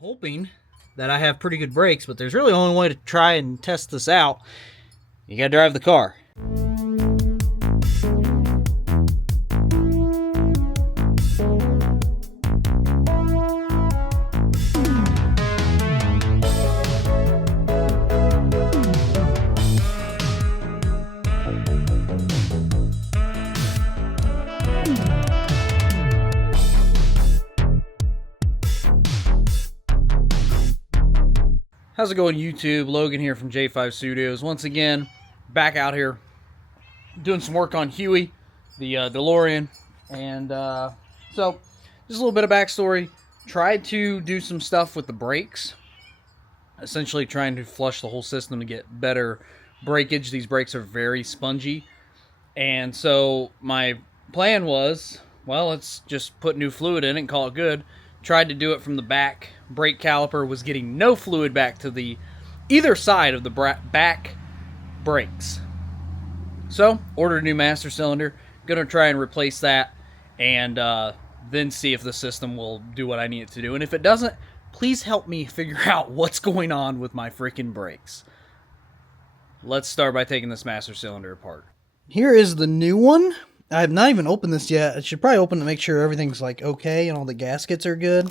hoping that I have pretty good brakes, but there's really only one way to try and test this out. You gotta drive the car. How's it going, YouTube? Logan here from J5 Studios. Once again, back out here doing some work on Huey, the DeLorean. And so, just a little bit of backstory. Tried to do some stuff with the brakes. Essentially trying to flush the whole system to get better breakage. These brakes are very spongy. And so, my plan was, well, let's just put new fluid in it and call it good. Tried to do it from the back. Brake caliper was getting no fluid back to the either side of the back brakes. So, ordered a new master cylinder. Gonna try and replace that and then see if the system will do what I need it to do. And if it doesn't, please help me figure out what's going on with my freaking brakes. Let's start by taking this master cylinder apart. Here is the new one. I have not even opened this yet. I should probably open to make sure everything's like okay and all the gaskets are good.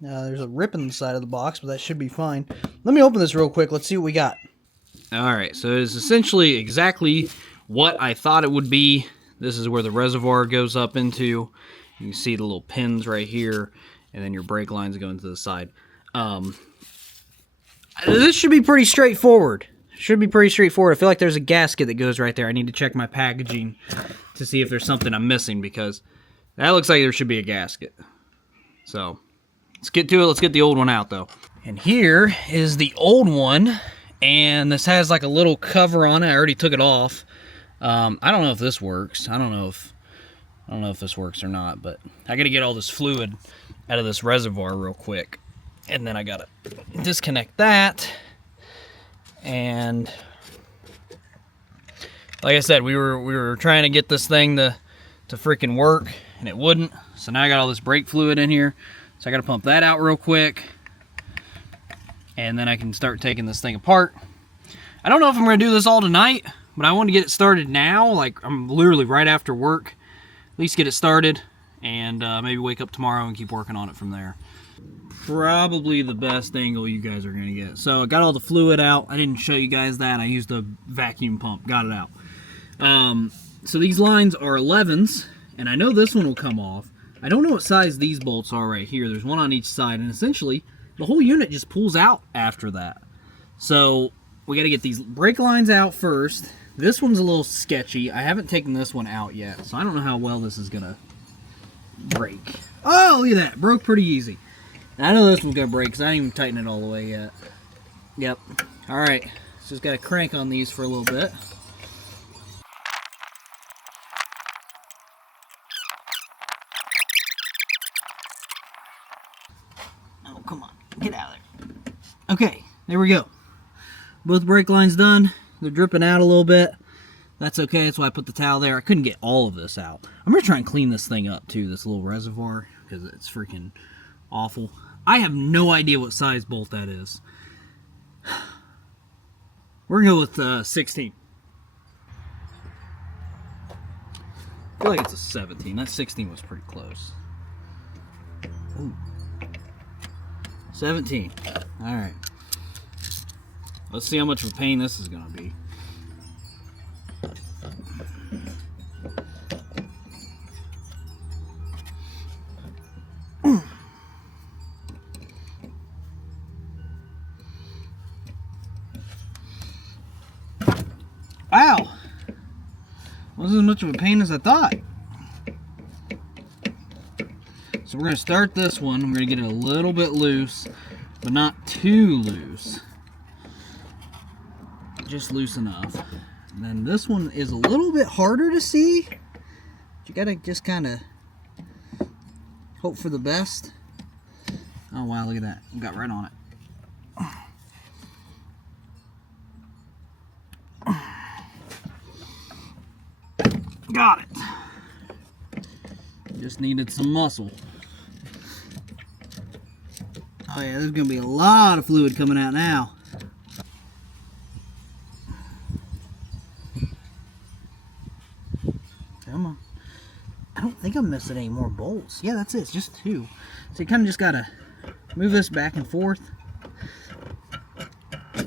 There's a rip in the side of the box, but that should be fine. Let me open this real quick. Let's see what we got. Alright, so it's essentially exactly what I thought it would be. This is where the reservoir goes up into. You can see the little pins right here, and then your brake lines go into the side. This should be pretty straightforward. Should be pretty straightforward. I feel like there's a gasket that goes right there. I need to check my packaging to see if there's something I'm missing, because that looks like there should be a gasket. So, let's get to it. Let's get the old one out, though. And here is the old one, and this has like a little cover on it. I already took it off. I don't know if this works. I don't know if this works or not, but I gotta get all this fluid out of this reservoir real quick. And then I gotta disconnect that. And like I said, we were trying to get this thing to freaking work, and it wouldn't. So now I got all this brake fluid in here. So I got to pump that out real quick, and then I can start taking this thing apart. I don't know if I'm going to do this all tonight, but I want to get it started now. Like, I'm literally right after work. At least get it started, and maybe wake up tomorrow and keep working on it from there. Probably the best angle you guys are going to get. So I got all the fluid out. I didn't show you guys that. I used a vacuum pump. Got it out. So these lines are 11s, and I know this one will come off. I don't know what size these bolts are right here. There's one on each side, and essentially the whole unit just pulls out after that. So we got to get these brake lines out first. This one's a little sketchy. I haven't taken this one out yet, so I don't know how well this is going to break. Oh, look at that. Broke pretty easy. I know this one's going to break because I didn't even tighten it all the way yet. Yep. Alright. Just got to crank on these for a little bit. Oh, come on. Get out of there. Okay. There we go. Both brake lines done. They're dripping out a little bit. That's okay. That's why I put the towel there. I couldn't get all of this out. I'm going to try and clean this thing up, too. This little reservoir. Because it's freaking awful. I have no idea what size bolt that is. We're going to go with 16. I feel like it's a 17. That 16 was pretty close. Ooh. 17. Alright. Let's see how much of a pain this is going to be. Wow! Wasn't as much of a pain as I thought. So we're going to start this one. I'm going to get it a little bit loose, but not too loose. Just loose enough. And then this one is a little bit harder to see. You got to just kind of hope for the best. Oh wow, look at that. You got right on it. Got it. Just needed some muscle. Oh yeah, there's gonna be a lot of fluid coming out now. Come on. I don't think I'm missing any more bolts. Yeah, that's it. It's just 2. So you kind of just gotta move this back and forth.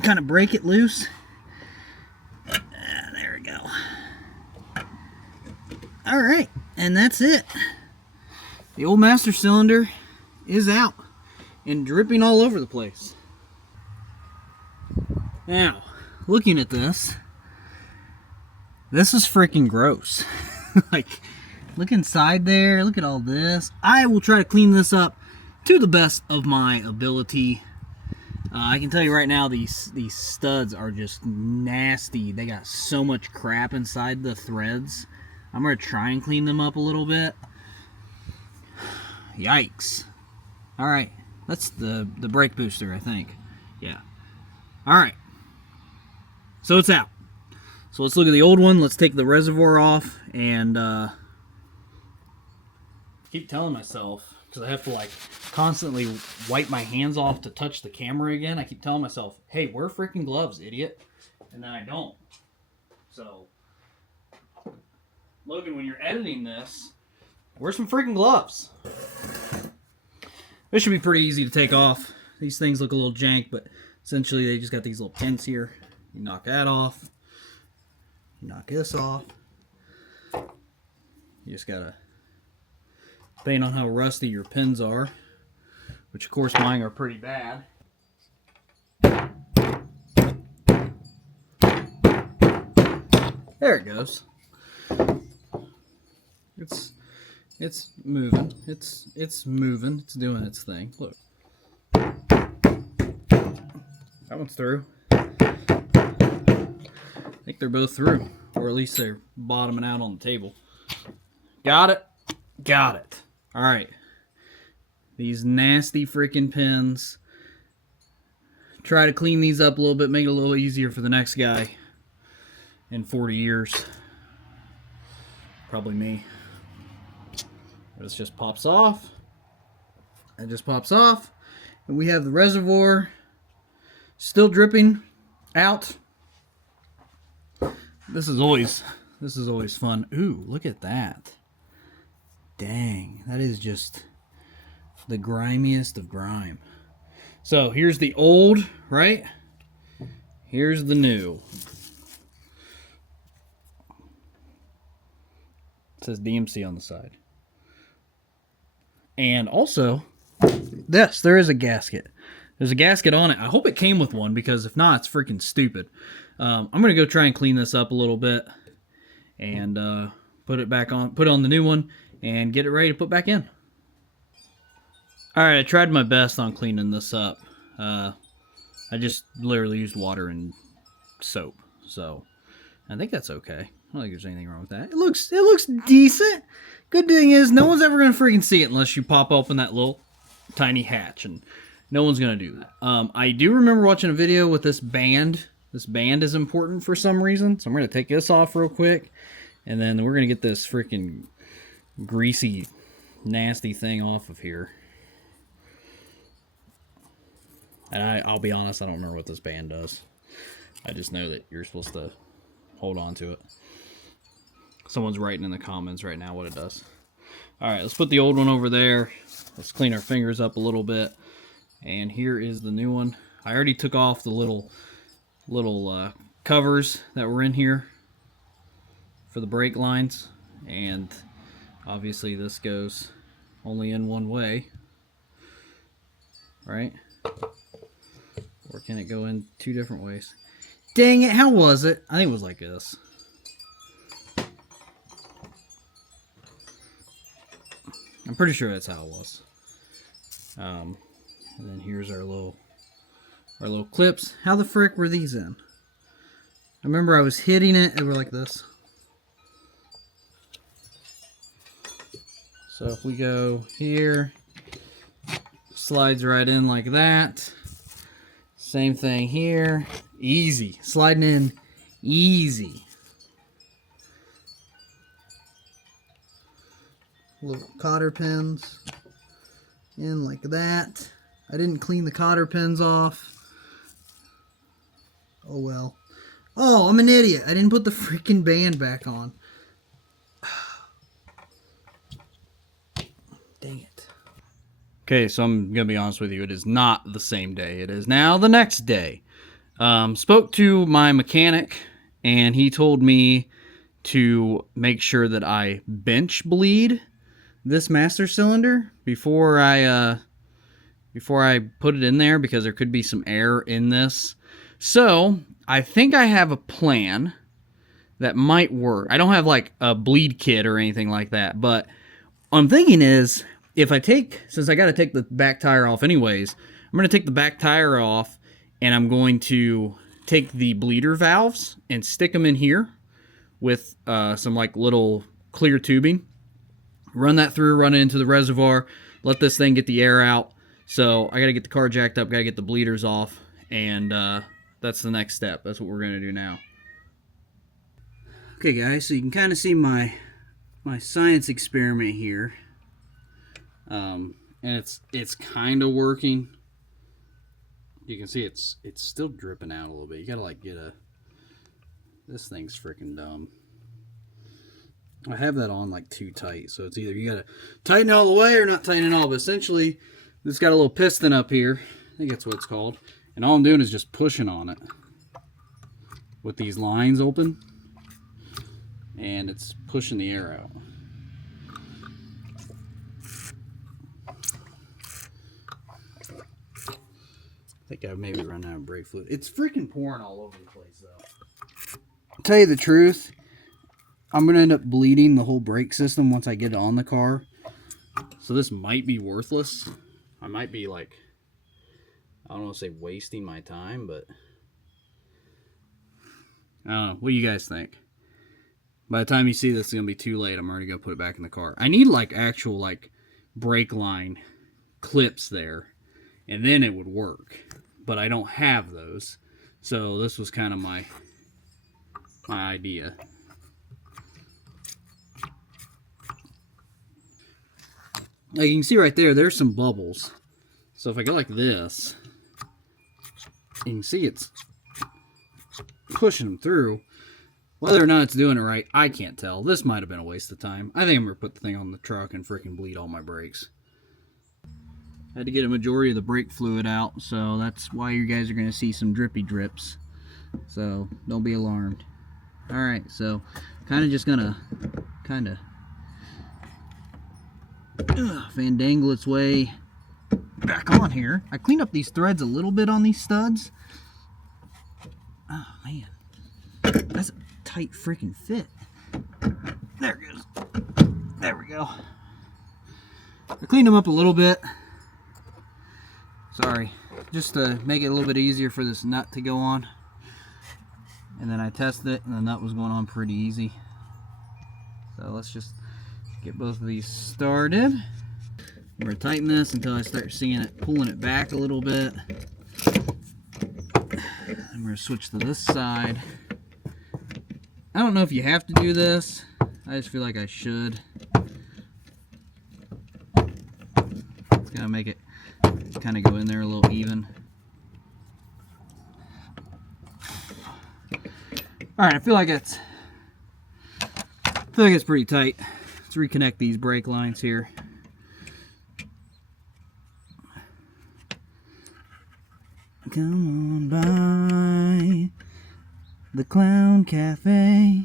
Kind of break it loose. There we go. Alright, and that's it. The old master cylinder is out and dripping all over the place. Now, looking at this is freaking gross. Like, look inside there, look at all this. I will try to clean this up to the best of my ability. I can tell you right now, these studs are just nasty. They got so much crap inside the threads. I'm going to try and clean them up a little bit. Yikes. Alright, that's the brake booster, I think. Yeah. Alright. So it's out. So let's look at the old one. Let's take the reservoir off and keep telling myself, because I have to like constantly wipe my hands off to touch the camera again. I keep telling myself, hey, wear freaking gloves, idiot. And then I don't. So, Logan, when you're editing this, wear some freaking gloves. This should be pretty easy to take off. These things look a little jank, but essentially they just got these little pins here. You knock that off. You knock this off. You just gotta, depending on how rusty your pins are, which of course mine are pretty bad. There it goes. It's moving. It's moving. It's doing its thing. Look. That one's through. I think they're both through, or at least they're bottoming out on the table. Got it. Got it. All right. These nasty freaking pins. Try to clean these up a little bit, make it a little easier for the next guy in 40 years. Probably me. This just pops off. It just pops off. And we have the reservoir still dripping out. This is always fun. Ooh, look at that. Dang, that is just the grimiest of grime. So here's the old, right? Here's the new. It says DMC on the side. And also, this, there is a gasket. There's a gasket on it. I hope it came with one, because if not, it's freaking stupid. I'm going to go try and clean this up a little bit and put it back on, put on the new one and get it ready to put back in. Alright, I tried my best on cleaning this up. I just literally used water and soap. So, I think that's okay. I don't think there's anything wrong with that. It looks decent. Good thing is, no one's ever going to freaking see it unless you pop open that little tiny hatch, and no one's going to do that. I do remember watching a video with this band. This band is important for some reason, so I'm going to take this off real quick, and then we're going to get this freaking greasy, nasty thing off of here. And I'll be honest, I don't remember what this band does. I just know that you're supposed to hold on to it. Someone's writing in the comments right now what it does. Alright, let's put the old one over there. Let's clean our fingers up a little bit. And here is the new one. I already took off the little covers that were in here for the brake lines. And obviously this goes only in one way. Right? Or can it go in two different ways? Dang it, how was it? I think it was like this. I'm pretty sure that's how it was. And then here's our little clips. How the frick were these in? I remember I was hitting it, they were like this. So if we go here, slides right in like that. Same thing here. Easy. Sliding in easy. Little cotter pins in like that. I didn't clean the cotter pins off. Oh well. Oh, I'm an idiot. I didn't put the freaking band back on. Dang it. Okay, so I'm going to be honest with you. It is not the same day. It is now the next day. Spoke to my mechanic, and he told me to make sure that I bench bleed this master cylinder before I put it in there, because there could be some air in this. So I think I have a plan that might work. I don't have like a bleed kit or anything like that, but what I'm thinking is, if I take, since I got to take the back tire off anyways, I'm going to take the back tire off, and I'm going to take the bleeder valves and stick them in here with some like little clear tubing. Run that through, run it into the reservoir, let this thing get the air out. So I got to get the car jacked up, got to get the bleeders off, and that's the next step. That's what we're going to do now. Okay guys, so you can kind of see my science experiment here. And it's kind of working. You can see it's still dripping out a little bit. You gotta like get a, this thing's freaking dumb. I have that on like too tight, so it's either you gotta tighten it all the way or not tighten it all. But essentially, it's got a little piston up here. I think that's what it's called. And all I'm doing is just pushing on it with these lines open, and it's pushing the air out. I think I've maybe run out of brake fluid. It's freaking pouring all over the place, though. To tell you the truth, I'm going to end up bleeding the whole brake system once I get it on the car. So this might be worthless. I might be like, I don't want to say wasting my time, but I don't know. What do you guys think? By the time you see this, it's going to be too late. I'm already going to put it back in the car. I need like actual like brake line clips there, and then it would work. But I don't have those. So this was kind of my idea. Like you can see right there, there's some bubbles. So if I go like this, you can see it's pushing them through. Whether or not it's doing it right, I can't tell. This might have been a waste of time. I think I'm going to put the thing on the truck and freaking bleed all my brakes. I had to get a majority of the brake fluid out, so that's why you guys are going to see some drippy drips. So don't be alarmed. Alright, so kind of just going to fandangle its way back on here. I cleaned up these threads a little bit on these studs. Oh man, that's a tight freaking fit. There it goes. There we go. I cleaned them up a little bit. Sorry, just to make it a little bit easier for this nut to go on. And then I tested it, and the nut was going on pretty easy. So let's just get both of these started. I'm going to tighten this until I start seeing it pulling it back a little bit. I'm going to switch to this side. I don't know if you have to do this. I just feel like I should. It's going to make it kind of go in there a little even. Alright, I feel like it's pretty tight. Let's reconnect these brake lines here. Come on by the Clown Cafe.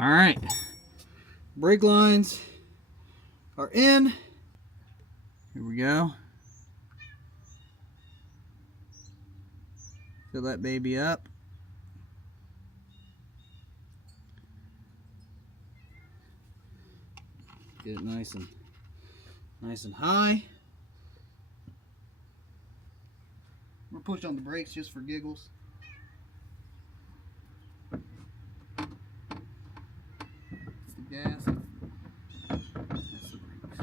Alright, brake lines are in. Here we go. Fill that baby up. Get it nice and high. We're push on the brakes just for giggles. That's the gas. That's the brakes.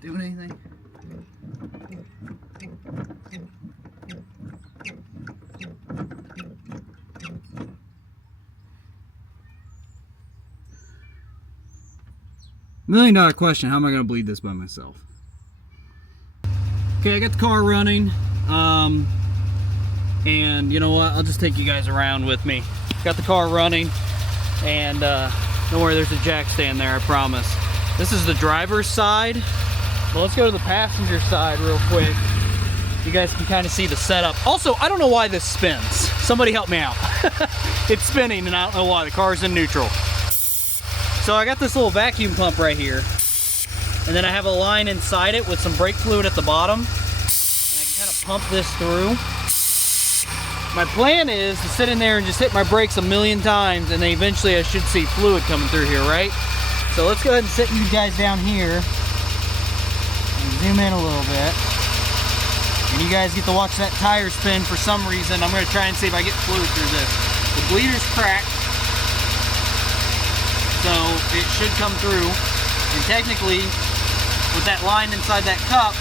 Doing anything? $1,000,000 question, how am I going to bleed this by myself? Okay, I got the car running. And you know what? I'll just take you guys around with me. Got the car running. And don't worry, there's a jack stand there, I promise. This is the driver's side. Well, let's go to the passenger side real quick. You guys can kind of see the setup. Also, I don't know why this spins. Somebody help me out. It's spinning and I don't know why. The car's in neutral. So I got this little vacuum pump right here. And then I have a line inside it with some brake fluid at the bottom. And I can kind of pump this through. My plan is to sit in there and just hit my brakes a million times, and then eventually I should see fluid coming through here, right? So let's go ahead and sit you guys down here and zoom in a little bit. And you guys get to watch that tire spin for some reason. I'm going to try and see if I get fluid through this. The bleeder's cracked, so it should come through. And technically, with that line inside that cup,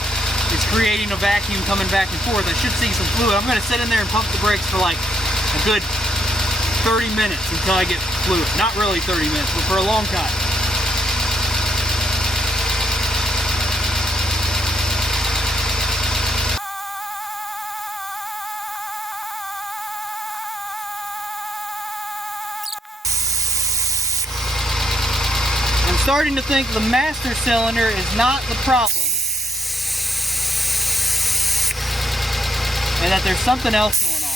it's creating a vacuum coming back and forth. I should see some fluid. I'm going to sit in there and pump the brakes for like a good 30 minutes until I get fluid. Not really 30 minutes, but for a long time. I'm starting to think the master cylinder is not the problem, and that there's something else going on.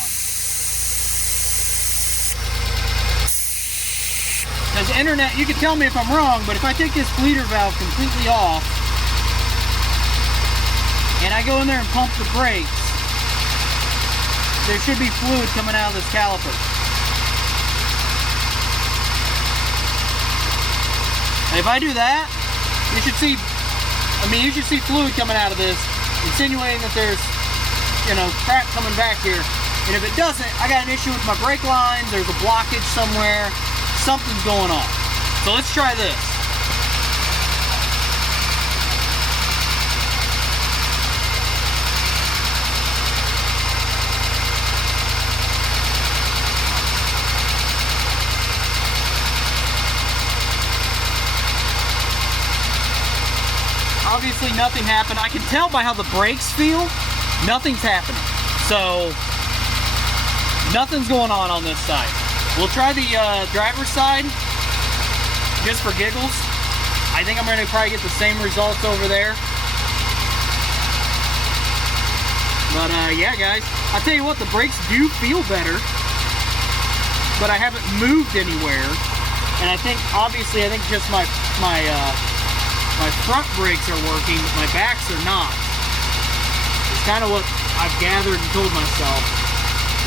Because internet, you can tell me if I'm wrong, but if I take this bleeder valve completely off and I go in there and pump the brakes, there should be fluid coming out of this caliper. And if I do that, you should see fluid coming out of this, insinuating that there's, you know, crap coming back here. And if it doesn't, I got an issue with my brake lines, there's a blockage somewhere, something's going on. So let's try this. Obviously nothing happened. I can tell by how the brakes feel, nothing's happening. So nothing's going on this side. We'll try the driver's side just for giggles. I think I'm going to probably get the same results over there. But yeah, guys, I'll tell you what, the brakes do feel better, but I haven't moved anywhere. And I think, obviously, just my front brakes are working, but my backs are not. It's kind of what I've gathered and told myself.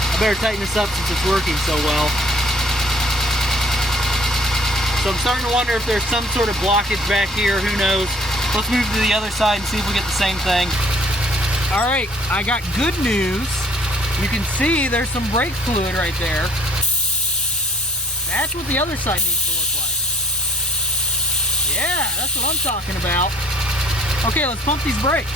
I better tighten this up since it's working so well. So I'm starting to wonder if there's some sort of blockage back here. Who knows? Let's move to the other side and see if we get the same thing. All right, I got good news. You can see there's some brake fluid right there. That's what the other side needs to look like. Yeah, that's what I'm talking about. Okay, let's pump these brakes.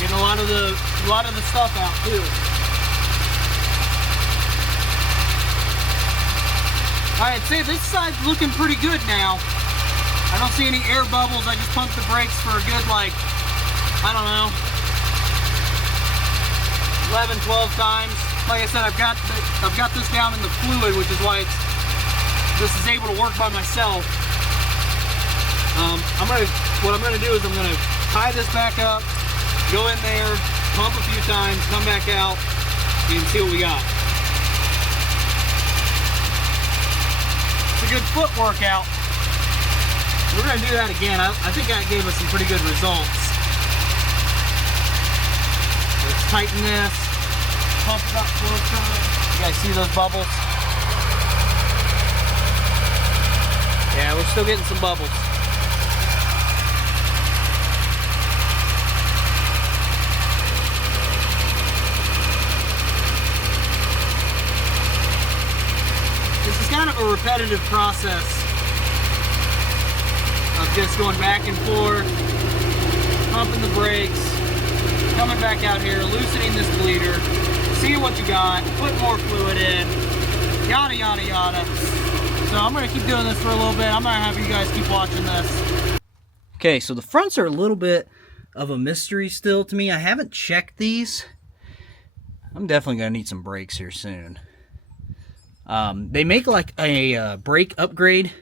Getting a lot of the stuff out too. Alright, see, this side's looking pretty good now. I don't see any air bubbles. I just pumped the brakes for a good, like, I don't know, 11, 12 times. Like I said, I've got this down in the fluid, which is why this is able to work by myself. What I'm gonna do is I'm gonna tie this back up, go in there, pump a few times, come back out, and see what we got. It's a good foot workout. We're going to do that again. I think that gave us some pretty good results. Let's tighten this, pump it up 4 times. You guys see those bubbles? Yeah, we're still getting some bubbles. kind of a repetitive process of just going back and forth, pumping the brakes, coming back out here, loosening this bleeder, seeing what you got, putting more fluid in, yada yada yada. So I'm gonna keep doing this for a little bit. I'm gonna have you guys keep watching this. Okay, so the fronts are a little bit of a mystery still to me. I haven't checked these. I'm definitely gonna need some brakes here soon. They make like a brake upgrade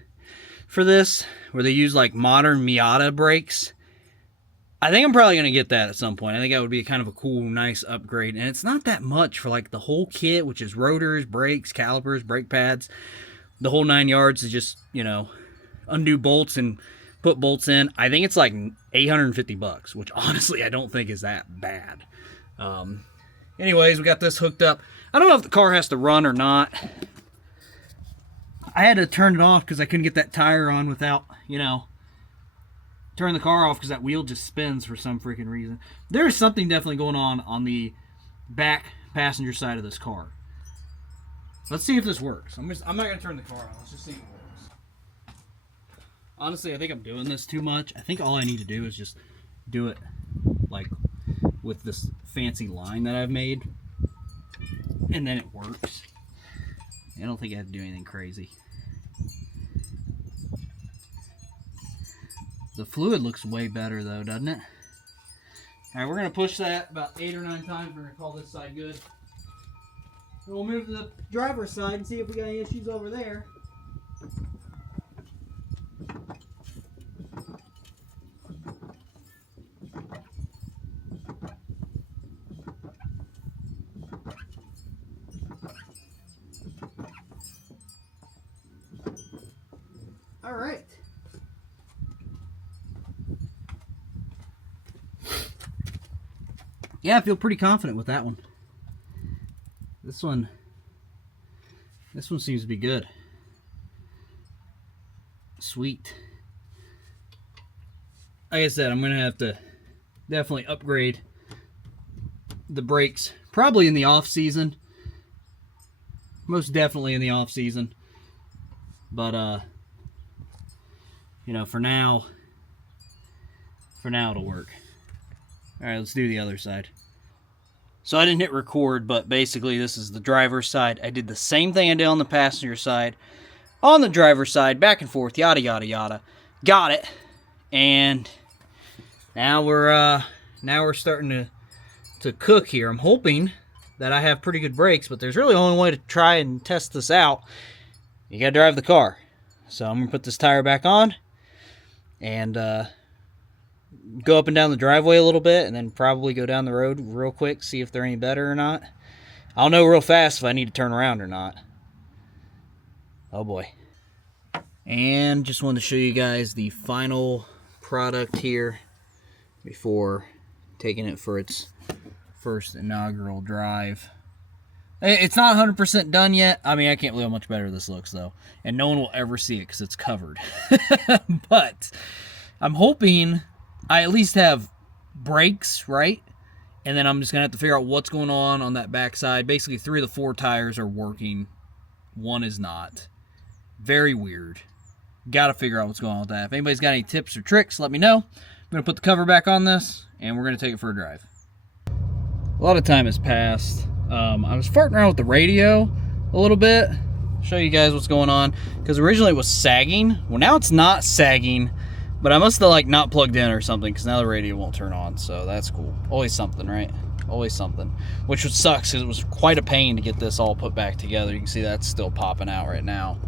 for this, where they use like modern Miata brakes. I think I'm probably going to get that at some point. I think that would be kind of a cool, nice upgrade. And it's not that much for like the whole kit, which is rotors, brakes, calipers, brake pads. The whole 9 yards is just, you know, undo bolts and put bolts in. I think it's like $850, which honestly I don't think is that bad. Anyways, we got this hooked up. I don't know if the car has to run or not. I had to turn it off because I couldn't get that tire on without, you know, turn the car off because that wheel just spins for some freaking reason. There's something definitely going on the back passenger side of this car. Let's see if this works. I'm not going to turn the car on. Let's just see if it works. Honestly, I think I'm doing this too much. I think all I need to do is just do it like with this fancy line that I've made. And then it works. I don't think I have to do anything crazy. The fluid looks way better though, doesn't it? Alright, we're going to push that about 8 or 9 times. We're going to call this side good. And we'll move to the driver's side and see if we got any issues over there. Alright. Yeah, I feel pretty confident with that one. This one seems to be good. Sweet. Like I said, I'm going to have to definitely upgrade the brakes. Probably in the off season. Most definitely in the off season. But, you know, for now it'll work. Alright, let's do the other side. So I didn't hit record, but basically this is the driver's side. I did the same thing I did on the passenger side. On the driver's side, back and forth, yada yada yada. Got it. And now we're starting to cook here. I'm hoping that I have pretty good brakes, but there's really only way to try and test this out. You gotta drive the car. So I'm gonna put this tire back on and go up and down the driveway a little bit, and then probably go down the road real quick, see if they're any better or not. I'll know real fast if I need to turn around or not. Oh boy. And just wanted to show you guys the final product here before taking it for its first inaugural drive. It's not 100% done yet. I mean, I can't believe how much better this looks though, and no one will ever see it because it's covered. But I'm hoping I at least have brakes, right? And then I'm just going to have to figure out what's going on that backside. Basically, 3 of the 4 tires are working. 1 is not. Very weird. Got to figure out what's going on with that. If anybody's got any tips or tricks, let me know. I'm going to put the cover back on this, and we're going to take it for a drive. A lot of time has passed. I was farting around with the radio a little bit. Show you guys what's going on. Because originally it was sagging. Well, now it's not sagging. But I must have like not plugged in or something, because now the radio won't turn on, so that's cool. Always something, right? Always something. Which sucks, because it was quite a pain to get this all put back together. You can see that's still popping out right now.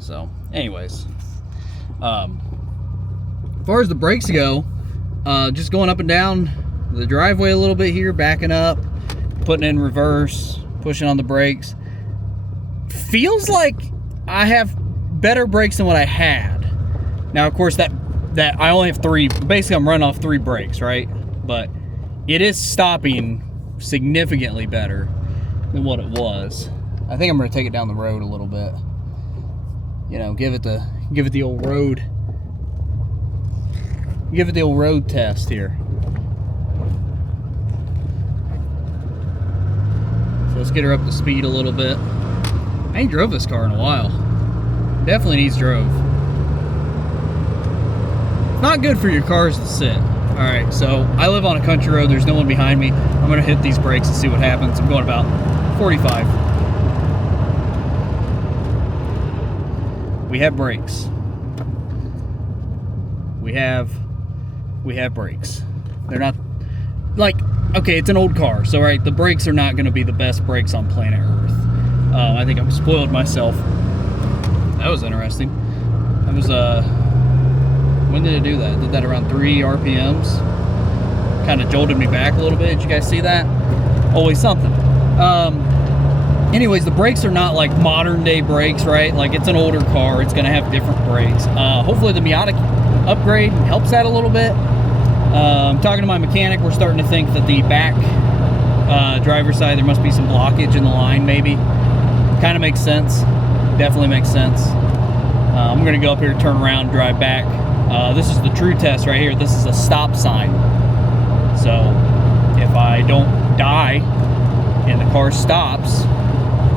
So, anyways. As far as the brakes go, just going up and down the driveway a little bit here, backing up, putting in reverse, pushing on the brakes. Feels like I have better brakes than what I had. Now, of course, that I only have 3. Basically, I'm running off 3 brakes, right? But it is stopping significantly better than what it was. I think I'm going to take it down the road a little bit. You know, give it the old road. Give it the old road test here. So let's get her up to speed a little bit. I ain't drove this car in a while. Definitely needs drove. Not good for your cars to sit. Alright, so I live on a country road. There's no one behind me. I'm going to hit these brakes and see what happens. I'm going about 45. We have brakes. We have brakes. They're not, like, okay, it's an old car. So, right, the brakes are not going to be the best brakes on planet Earth. I think I've spoiled myself. That was interesting. That was, when did it do that? It did that around 3 RPMs. Kind of jolted me back a little bit. Did you guys see that? Always something. Anyways, the brakes are not like modern day brakes, right? Like, it's an older car. It's going to have different brakes. Hopefully the Miata upgrade helps that a little bit. I'm talking to my mechanic. We're starting to think that the back driver's side, there must be some blockage in the line, maybe. Kind of makes sense. Definitely makes sense. I'm going to go up here, turn around, drive back. This is the true test right here. This is a stop sign. So if I don't die and the car stops,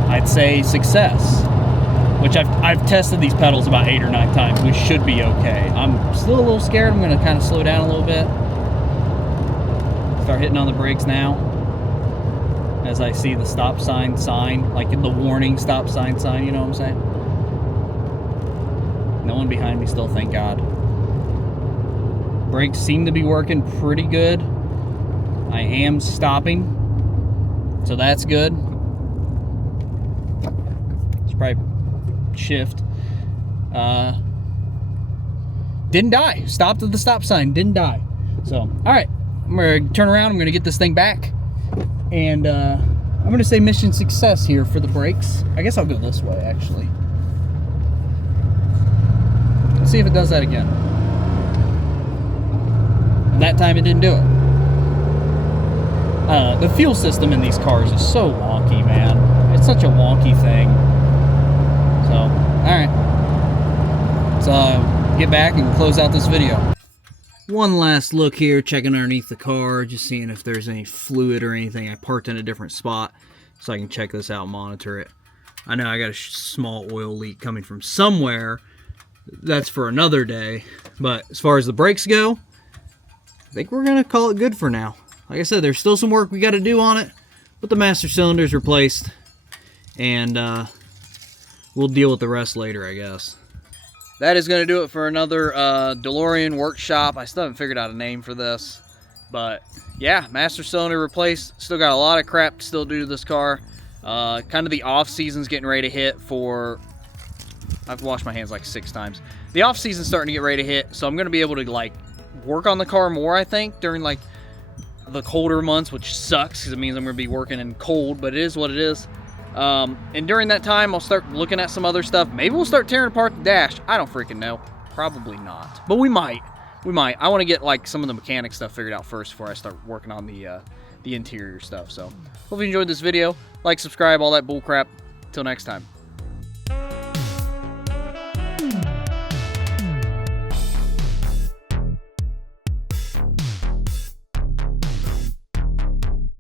I'd say success. Which I've tested these pedals about 8 or 9 times. We should be okay. I'm still a little scared. I'm going to kind of slow down a little bit. Start hitting on the brakes now. As I see the stop sign, like the warning stop sign, you know what I'm saying? No one behind me still, thank God. Brakes seem to be working pretty good. I am stopping, so that's good. It's probably shift. Didn't die. Stopped at the stop sign, didn't die. So, all right, I'm gonna turn around. I'm gonna get this thing back, and I'm gonna say mission success here for the brakes. I guess I'll go this way, actually. Let's see if it does that again. And that time it didn't do it. The fuel system in these cars is so wonky, man. It's such a wonky thing. So, alright. Let's get back and close out this video. One last look here, checking underneath the car, just seeing if there's any fluid or anything. I parked in a different spot so I can check this out and monitor it. I know I got a small oil leak coming from somewhere. That's for another day. But as far as the brakes go, I think we're going to call it good for now. Like I said, there's still some work we got to do on it, but the master cylinder's replaced, and we'll deal with the rest later, I guess. That is going to do it for another DeLorean workshop. I still haven't figured out a name for this, but yeah, master cylinder replaced. Still got a lot of crap to still do to this car. Kind of the off season's getting ready to hit for... I've washed my hands like 6 times. The off season's starting to get ready to hit, so I'm going to be able to like work on the car more, I think, during like the colder months, which sucks because it means I'm going to be working in cold, but it is what it is. And during that time, I'll start looking at some other stuff. Maybe we'll start tearing apart the dash. I don't freaking know. Probably not, but we might. We might. I want to get like some of the mechanic stuff figured out first before I start working on the interior stuff. So, hope you enjoyed this video. Like, subscribe, all that bull crap. Till next time.